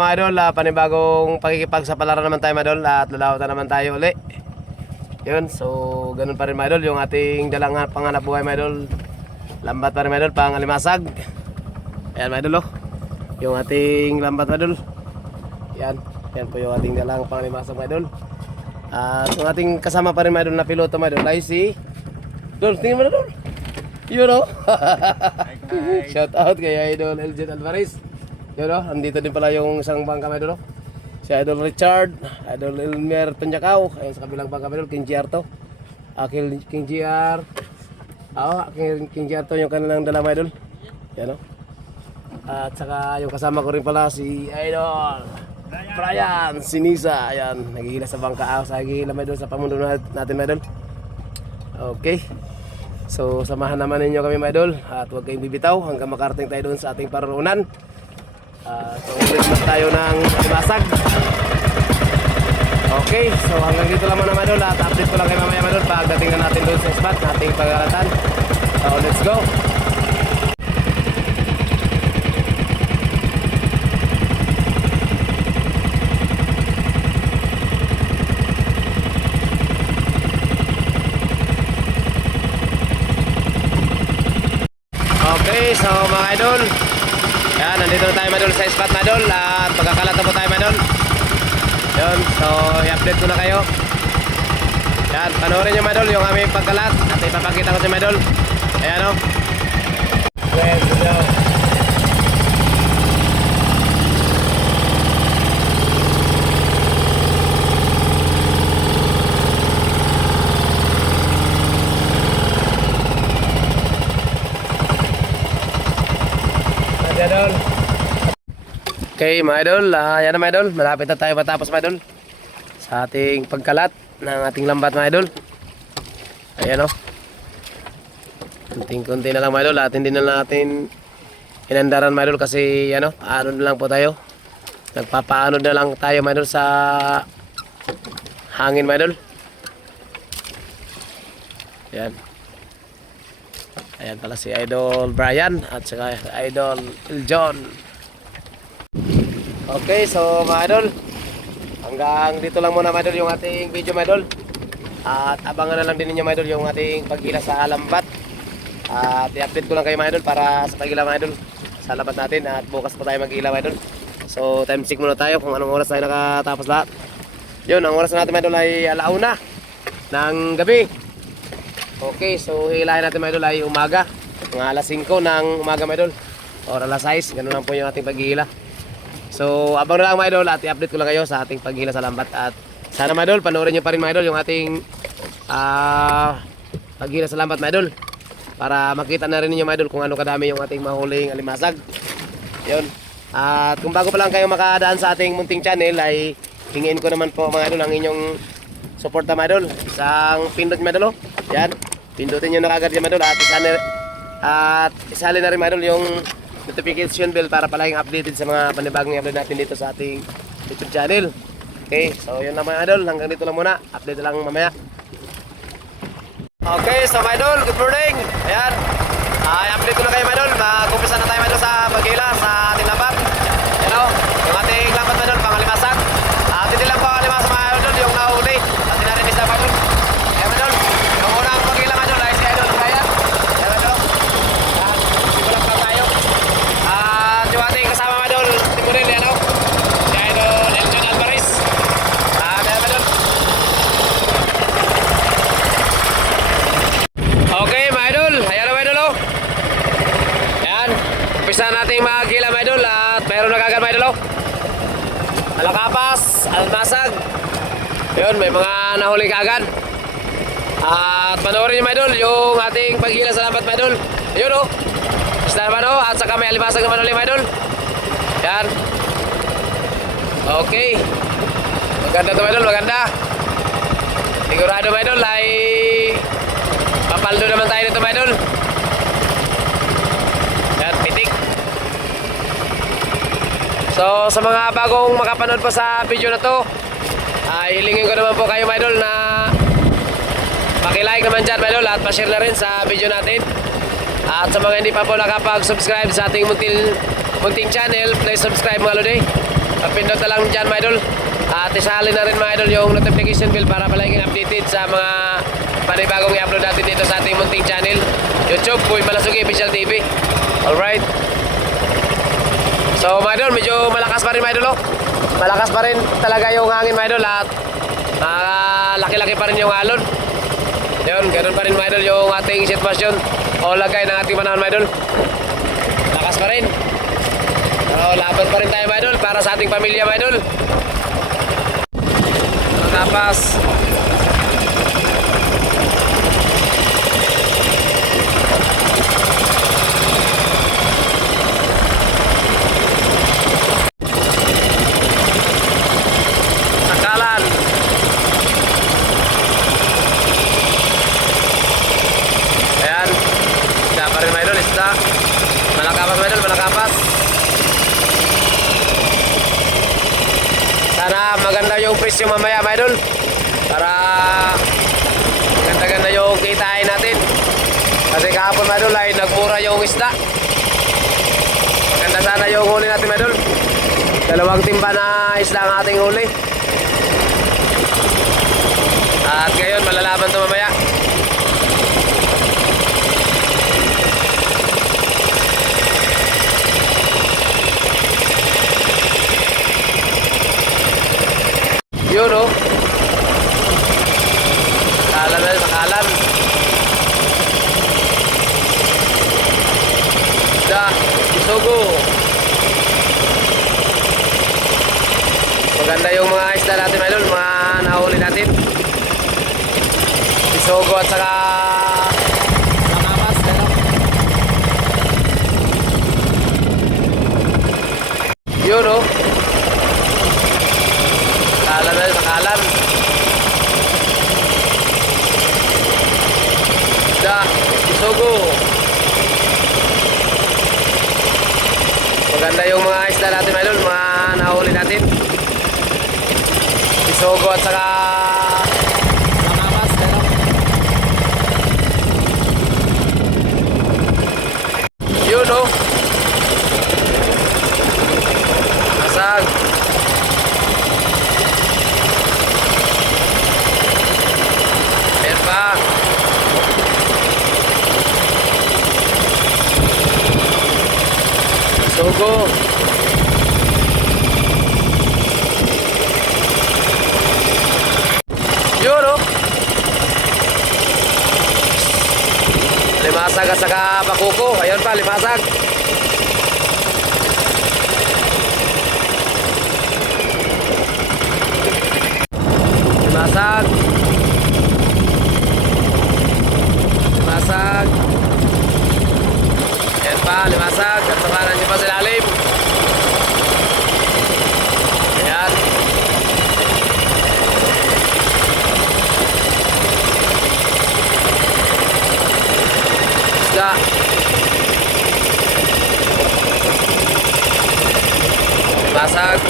mga idol, panibagong pakikipagsapalaran naman tayo mga idol at lalawatan naman tayo uli. Yun, so ganun pa rin mga idol, yung ating dalang panganap buhay mga idol. Lambat pa rin mga idol, pang alimasag. Ayan mga idol, oh. Yung ating lambat mga idol. Yan, yan po yung ating dalang pang alimasag mga idol. At yung ating kasama pa rin mga idol na piloto mga idol ay si Dol, tingin mo na Dol. Yun, oh. Shout out kay Idol Elgin Alvarez. Yun, oh, andito din pala yung isang bangka mga idol, oh. Si Idol Richard, Idol Elmer Tunyakaw, ayun sa kabilang bangka mga idol, King GR to. King GR. King GR to yung kanilang dala mga idol. Yan, oh. At saka yung kasama ko rin pala si Idol Brian Sinisa. Ayan, naghihila sa bangka. Sa naghihila mga idol sa pamundo natin mga idol. Okay. So samahan naman ninyo kami mga idol at huwag kayong bibitaw hanggang makarating tayo doon sa ating paruroonan. So ulit mas tayo ng alimasag. Okay, so hanggang dito lang muna mga idol at update ko lang kayo mamaya mga idol pagdating na natin doon sa spot nating pag-aratan. So let's go. Okay, so mga idol, yan, nandito na tayo mga idol sa spot mga idol at pagkakalat na po tayo mga idol. Yun, so i-update ko na kayo. Yan, panoorin nyo mga idol yung aming pagkalat at ipapakita ko sa mga idol. Ayan, o. Let's go. Idol. Okay mga idol, yan na mga idol, malapit na tayo matapos mga idol sa ating pagkalat ng ating lambat mga idol. Ayan, o. Kunting-kunti na lang mga idol at hindi na natin inandaran mga idol kasi ano, paano na lang po tayo, nagpapaano na lang tayo mga idol sa hangin mga idol. Ayan. Ayan pala si Idol Brian at saka Idol John. Okay, so mga idol, hanggang dito lang muna mga idol yung ating video mga idol. At abangan na lang din ninyo mga idol yung ating paghila sa lambat. At i-update ko lang kayo mga idol para sa paghila mga idol sa lambat natin. At bukas pa tayo maghila mga idol. So time check muna tayo kung anong oras tayo nakatapos lahat. Yun, ang oras natin mga idol ay 1:00 ng gabi. Okay, so hilahin natin mga idol ay umaga, mga 5:00 ng umaga mga idol or 6:00, ganun lang po yung ating paghihila. So abang na lang mga idol at i-update ko lang kayo sa ating paghihila sa lambat. At sana mga idol, panoorin nyo pa rin mga idol yung ating paghihila sa lambat mga idol para makita na rin ninyo mga idol kung ano kadami yung ating mahuling alimasag. Yun. At kung bago pa lang kayo makadaan sa ating munting channel ay hingin ko naman po mga idol ang inyong suporta mga idol. Isang pindot mga idol, oh. Yan, pindutin nyo na kagad yan mga idol at isali na rin mga idol yung notification bell para palaging updated sa mga panibagong i-upload natin dito sa ating YouTube channel. Okay, so yun lang mga idol, hanggang dito lang muna, update lang mamaya. Okay, so mga idol, good morning. Ayan, i-update ko na kayo mga idol, mag-umpisa na tayo mga idol sa paghila sa ating lambat. You know, yung ating lambat mga idol, pangalimasag. At hindi lang pangalimasag mga idol, yung nahuli at dinarinis na mga idol. Ayan mga idol, yung unang paghila mga idol ay si Idol Brian. Ayan mga idol, simulan pa tayo. At yung ating kasama mga idol, Timuril, yan o, si Idol Elgin Alvarez. Ayan mga idol. Okay mga idol, ayan na mga idol, oh. Ayan, umpisa natin maghila mga idol at mayroon na kagad mga idol, oh. Malakapas, almasag. Yun, may mga nahuli kagad. At panoorin nyo mga idol yung ating paghila sa lambat mga idol. Yun, oh. Basta naman, oh. At saka may alimasag naman ulit mga idol. Yan. Okay. Maganda to mga idol, maganda. Sigurado mga idol ay papaldo naman tayo nito mga idol. Yan, pitik. So sa mga bagong makapanood po sa video na to, ay hilingin ko naman po kayo mga idol na paki-like naman dyan mga idol at pa-share na rin sa video natin. At sa mga hindi pa po nakapag-subscribe sa ating munting channel, please subscribe mga lodi. Pindot na lang dyan mga idol. At isali na rin mga idol yung notification bell para palaging updated sa mga panibagong i-upload natin dito sa ating munting channel YouTube, Boy Malasugi Official TV. Alright. So mga idol, medyo malakas pa rin mga idol, oh. Malakas pa rin talaga yung hangin mga idol. At laki-laki pa rin yung alon. Yun, ganun pa rin mga idol yung ating sitwasyon o lagay ng ating panahon mga idol. Lakas pa rin. So laban pa rin tayo mga idol para sa ating pamilya mga idol. Tapas. Sakalan. Ayan. Isda pa rin mga idol, isda. Malakapas mga idol, malakapas. Sana maganda yung presyo mamaya mga idol para ganda-ganda yung kitain natin kasi kahapon mga idol ay nagmura yung isda. Maganda sana yung huli natin mga idol. 2 timba na isda ang ating huli at ngayon malalaman ito mamaya. Yun, oh. Sakalan na, sakalan. Da, isugo. Maganda yung mga isda natin, mga idol, mga nahuli natin. Isugo at saka makamas, ano? Yun, oh. Sakalan na, sakalan. Da, isugo. Maganda yung mga isda natin mga idol, mga nahuli natin. Isugo at saka makamas, ano? Yun, oh. Masag. Sugo. Yun, oh. Limasag at saka pakuko. Ayun pa, limasag. Limasag. Limasag. Ayan pa, limasag. At samaran nyo pa sa lalim. Ayan. Isda. Limasag.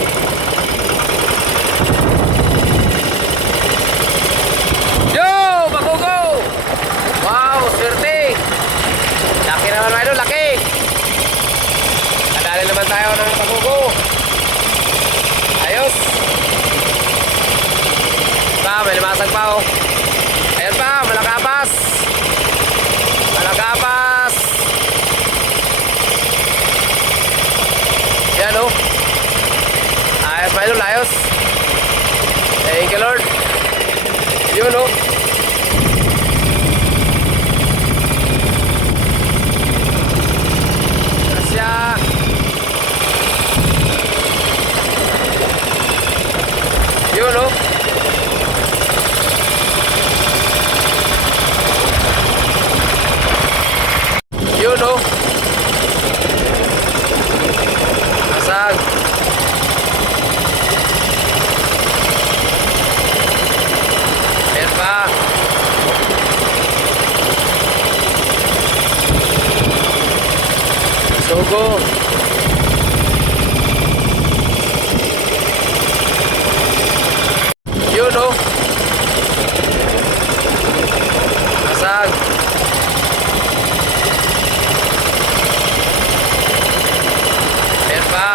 Yo! Bakugo! Wow! Swerte! Laki naman mga idol, laki! Nadali naman tayo ng bakugo. Ayos! Pa, may limasag pa, oh. Ayan pa, malakapas! Malakapas! Yan, oh. Ayos mga idol, ayos. Thank you, Lord. Yun, oh. Grasya. Yun, oh. Yun, oh. Masag. Ayan pa. Sugo. Yun, oh. Masag. Ayan pa.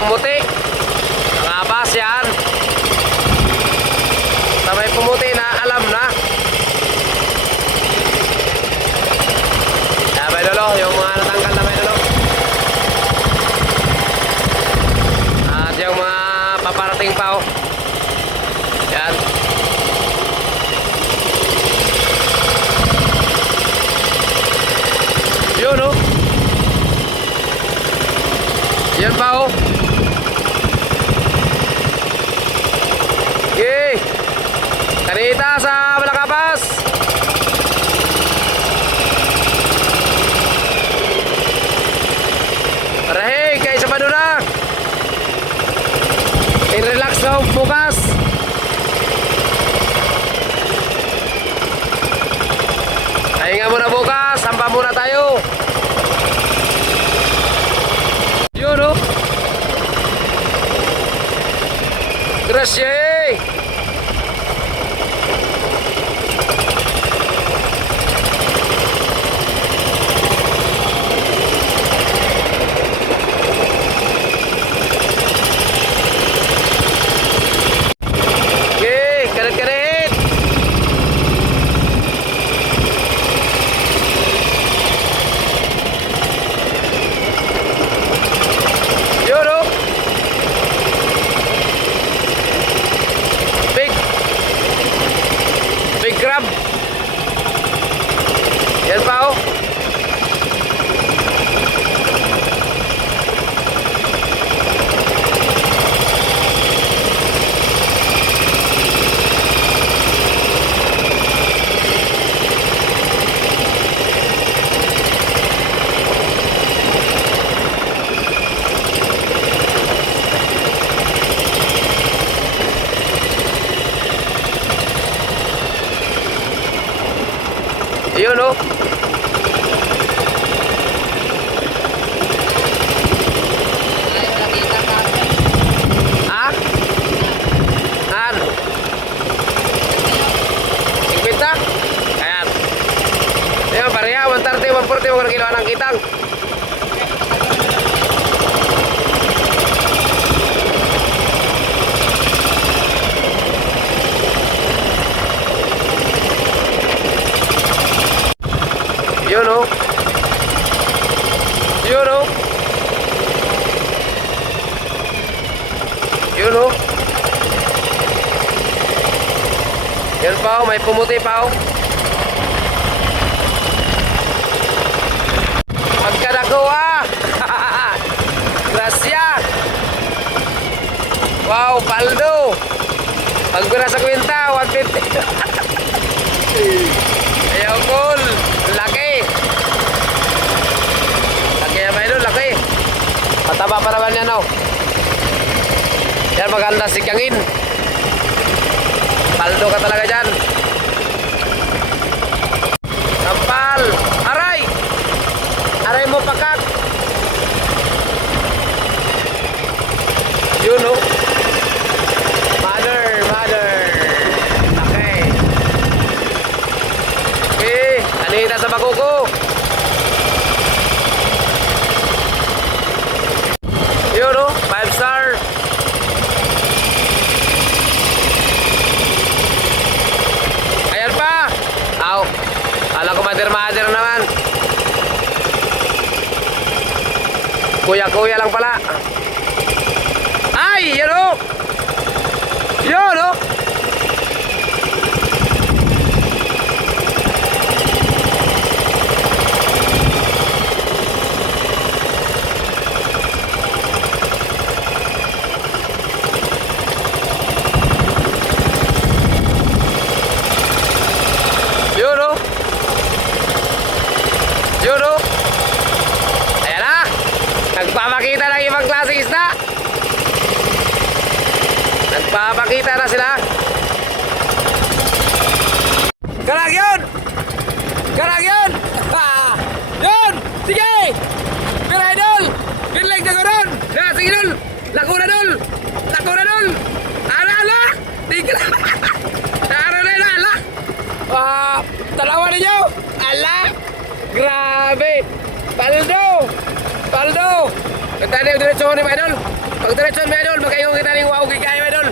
pumuti. Nakabas yan. Sa may pumuti na alam na. Yan may idol, yung mga natanggal na may idol. At yung mga paparating pa oh. Yan. Yun oh. Yan pa oh. Okay. Kanita sa Balakapas. Rahig kay sa Maduna. I-relax na bukas. Pahinga muna bukas. Sampa muna tayo. Yun oh. Gracias. Okay, karet-karet. Yun oh. Big crab. Yan pa oh. Yun oh. Ah? An? 50? Ayan. Ayan, pareha. 130, 140, 1 kilo ng kitang. Yun oh. Yun oh. Yun oh. Yan pa oh, may pumuti pa oh. Magkadako ah. Gracia. Wow, paldo. Pagkura sa kwenta, 150. Ayaw cool. Laki. Laki yan ba yun? Laki. Pataba pa naman yan oh. Yan maganda si Kangin. Paldo ka talaga dyan. Sampal. Aray. Aray mo pakak. Yun oh. Mother. Laki. Okay. Kanita sa bakuko. Yun oh. 5 star. Ayan pa. Aw. Kala ko mother naman. Kuya lang pala. Ay, yun oh. Yun oh. Yun oh. Yun oh. Ayan na. Nagpapakita ng ibang klaseng isda. Nagpapakita na sila. Karag yun! Karag yun! Ah! Yun! Sige! Pero idol! Pinlag na ko ron! Sige dol! Lako na dol! Lako na dol! Ala! Tigla! Ano na yun? Ala! Dalawa ninyo! Ala! Grabe! Paldo! Ito na yung diretso ni idol! Pag diretso mga idol, magkaingon kita ning wow gigay mga idol.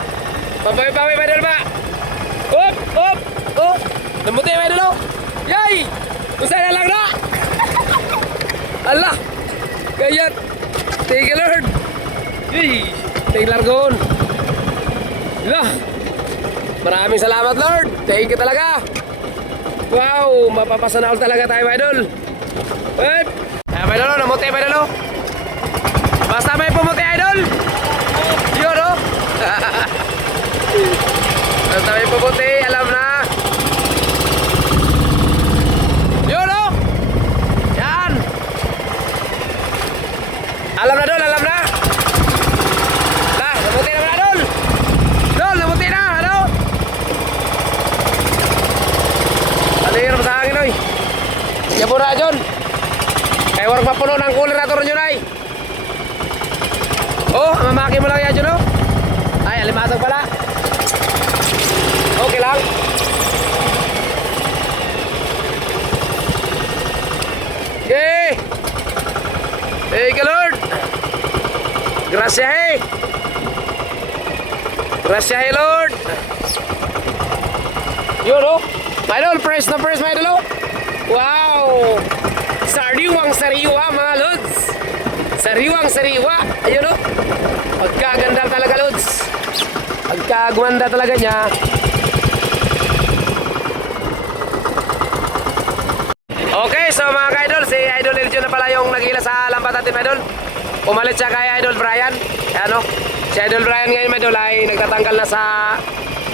Pampawi-pawi mga idol ba? Op, op, oh. Namuti mga idol. Yay! Usay na lang na. Allah. Kayat. Thank you Lord. Yay! Thank you Largon. Lah. Maraming salamat Lord. Thank you talaga. Wow, mapapasanaol talaga tayo mga idol. Wait. Ay, mga idol, namuti mga idol. Basta may pumuti idol. Yun o. Basta may pumuti, alam na. Yun o. Yan. Alam na dol, alam na. Nah, namuti na mga idol. Dol, namuti na, ano? Alihirap sa hangin oy. Yabura John. Kaya warang mapuno ng cooler na to rin yun ay. Oh, mamaki mo lang yan John oh. Ay, alimasag pala. Okay lang. Okay. Thank you Lord. Gracias hey. Gracias hey Lord. Yun oh. My idol, press na press my idol oh. Wow! Sariwang sariwa mga lods. Sariwang sariwa. Ayun o. Pagkaganda talaga lods. Pagkagumanda talaga niya. Okay, so mga ka-idol, si Idol Eljon na pala yung nagila sa lambat natin mga idol. Umalit siya kay Idol Brian. Ano? Si Idol Brian ngayon mga idol ay nagtatanggal na sa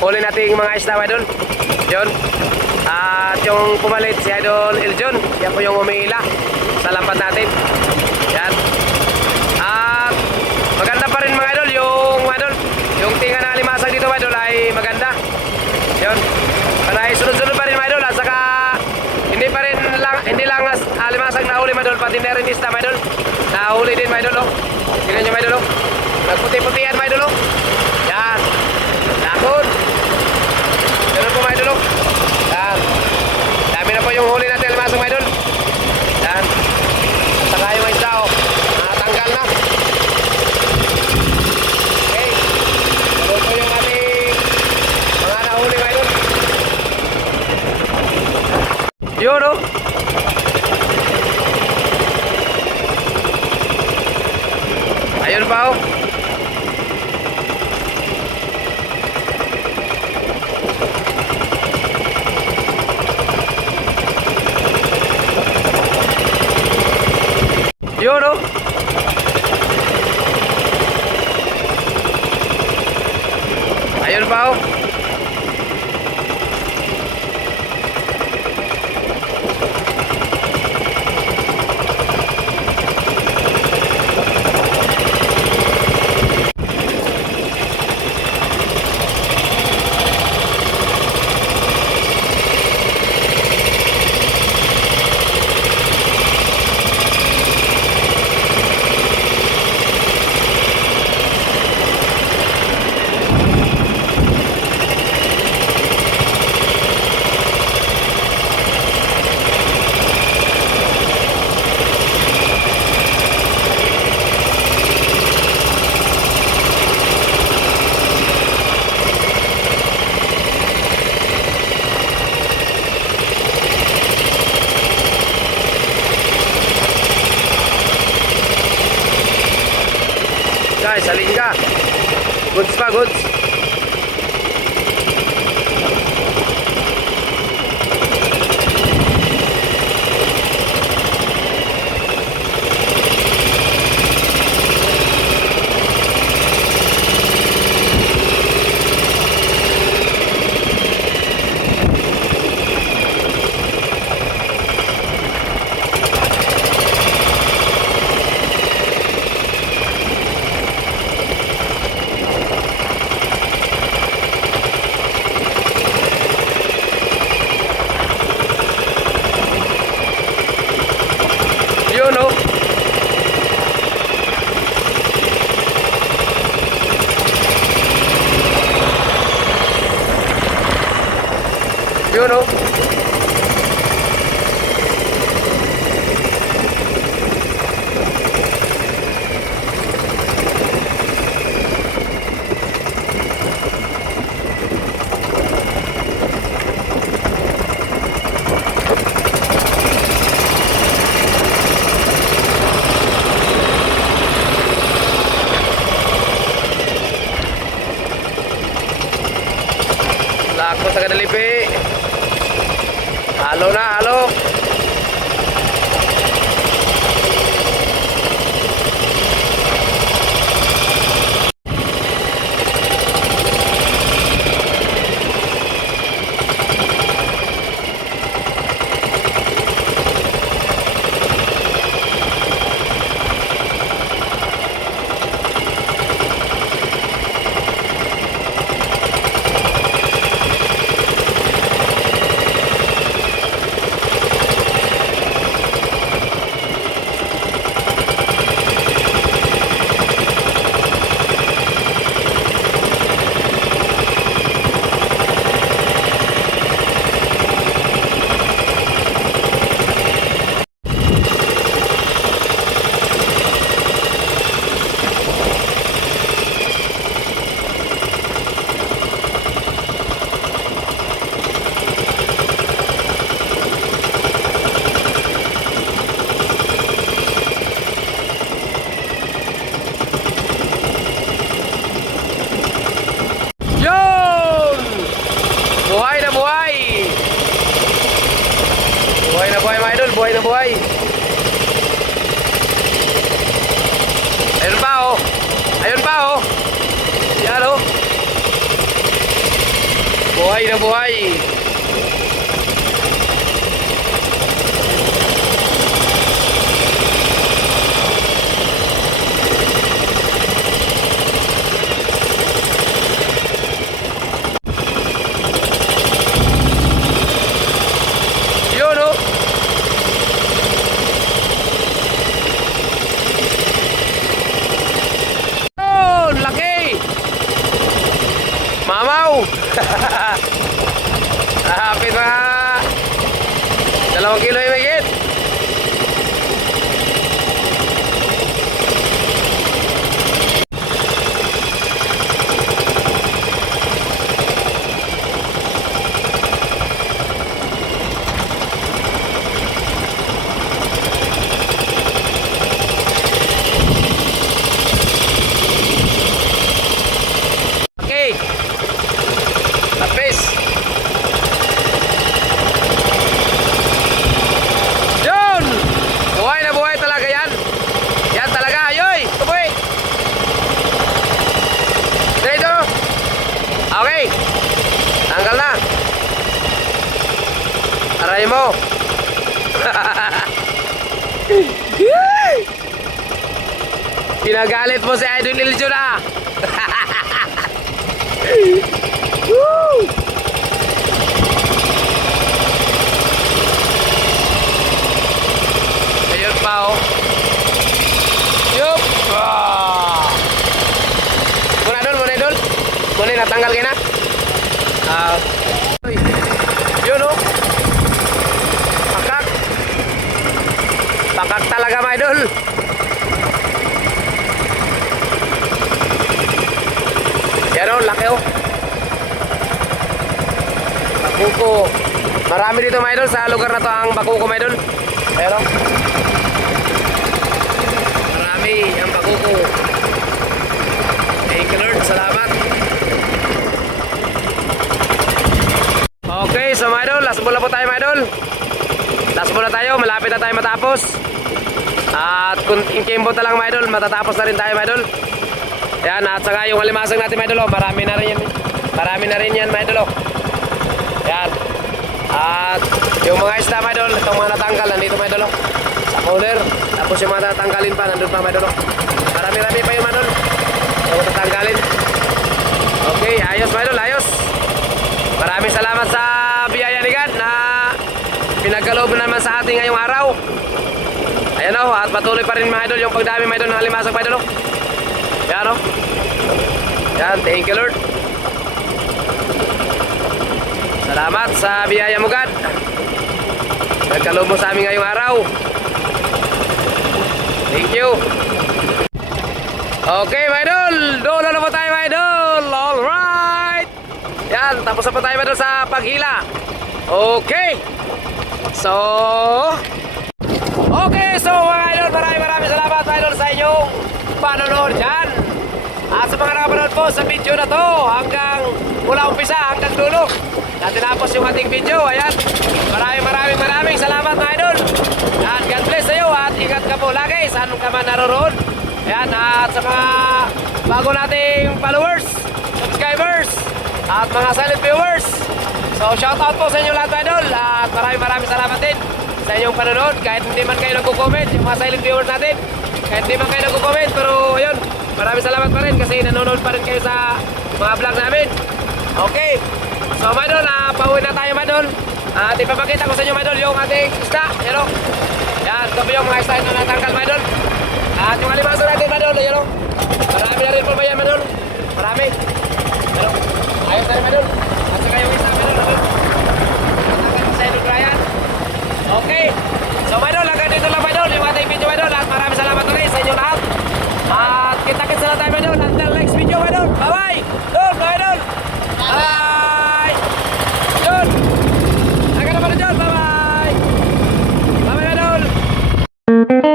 huli nating mga isda mga idol. Yun. At yung pumalit si Idol Eljon, yan po yung umihila sa lambat natin. Yan. At maganda pa rin mga idol yung tinga na alimasag dito mga idol ay maganda. Yun. Panay sunod-sunod pa rin mga idol at saka hindi lang alimasag na huli mga idol, pati na rin isda mga idol. Nahuli din mga idol oh. Tingnan nyo mga idol oh. Nagputi-puti yan mga idol oh. Yan. Lakod. Ganun po mga idol oh. Yan. Dami na po yung huli natin alimasag mga idol. Yan. At saka yung isda oh. Nakatanggal na. Okay. Ganun po yung ating mga nahuli mga idol. Yun oh. Ayun pa oh. Yun oh. Ayun pa oh. Guys, alin ka. Goods pa, goods. Talipi. Halo na, halo. Yun! Buhay na buhay! Buhay na buhay mga idol, buhay na buhay. Ayun pa oh. Ayun pa oh. Yan oh. Buhay na buhay. Yun oh. Yun, laki. Mamaw. Hapit na 2 kilo yung higit. Okay. Lapis. Yun! Buhay na buhay talaga yan. Yan talaga. Ayoy! Tuboy! Dito. Okay. Tanggal na. Aray mo. Pinagalit mo si Idol Iljo na. Woo! Ayun pa oh. Yup! Ah! Muna dul, muna dul. Muna natanggal kayo na. Yun oh. Pakak. Pakak talaga mga idol. Yan oh, laki oh. Bakuko. Marami dito mga idol sa lugar na to ang bakuko mga idol. Ayan oh. Marami ang bakuko. Thank you Lord, salamat. Okay, so mga idol, last bola po tayo mga idol. Last bola tayo, malapit na tayo matapos. At kung inkimbo na lang mga idol, matatapos na rin tayo mga idol. Yan, at saka yung alimasag natin mga idol, marami na rin yan. Marami na rin yan mga idol. Yan. At yung mga isda mga idol, itong mga natanggal, nandito mga idol. Sa cooler. Tapos yung mga natanggalin pa, nandun pa mga idol. Marami-rami pa yung mga idol. Yung tatanggalin. Okay, ayos mga idol, ayos. Maraming salamat sa biyaya ni God na pinagkaloob naman sa ating ngayong araw. Ayan o, at patuloy pa rin mga idol yung pagdami mga idol ng alimasag mga idol. Yan o. Yan, thank you Lord. Salamat sa biyaya mo God. Nagkaloob mo sa amin ngayong araw. Thank you. Okay mga idol, dulo na po tayo mga idol. Alright. Yan, tapos na po tayo mga idol sa paghila. Okay. So mga idol, maraming salamat mga idol sa inyong panonood dyan. At sa mga nakapanood po sa video na to hanggang mula umpisa hanggang dulo na tinapos yung ating video. Ayan, maraming salamat mga idol. At God bless sa iyo at ingat ka po lagi saan ka man naroroon. Ayan, at sa mga bago nating followers, subscribers at mga silent viewers, so shout out po sa inyo lahat mga idol. At maraming salamat din sa inyong panonood. Kahit hindi man kayo nagko-comment, yung mga silent viewers natin, kahit hindi man kayo nagko-comment, pero ayun, maraming salamat pa rin kasi nanonood pa rin kayo sa mga vlog namin. Okay, so mga idol, pauwi na tayo mga idol. At ipapakita ko sa inyo mga idol yung ating isda. Yan o, yan, ito po yung mga isda na natanggal mga idol. At yung alimasag natin mga idol, yan o, marami na rin po ba yan mga idol? Marami. Yan o, ayos na rin mga idol. At saka yung isa mga idol, natanggal sa idol Brian. Okay, so mga idol, hanggang dito lang mga idol yung ating video mga idol. At maraming salamat ulit sa inyo lahat. At kita-kits na lang tayo mga idol. Until next video mga idol. Bye-bye! Doon mga idol! Bye! Doon! Hanggang naman na dyan. Bye-bye! Bye-bye mga idol!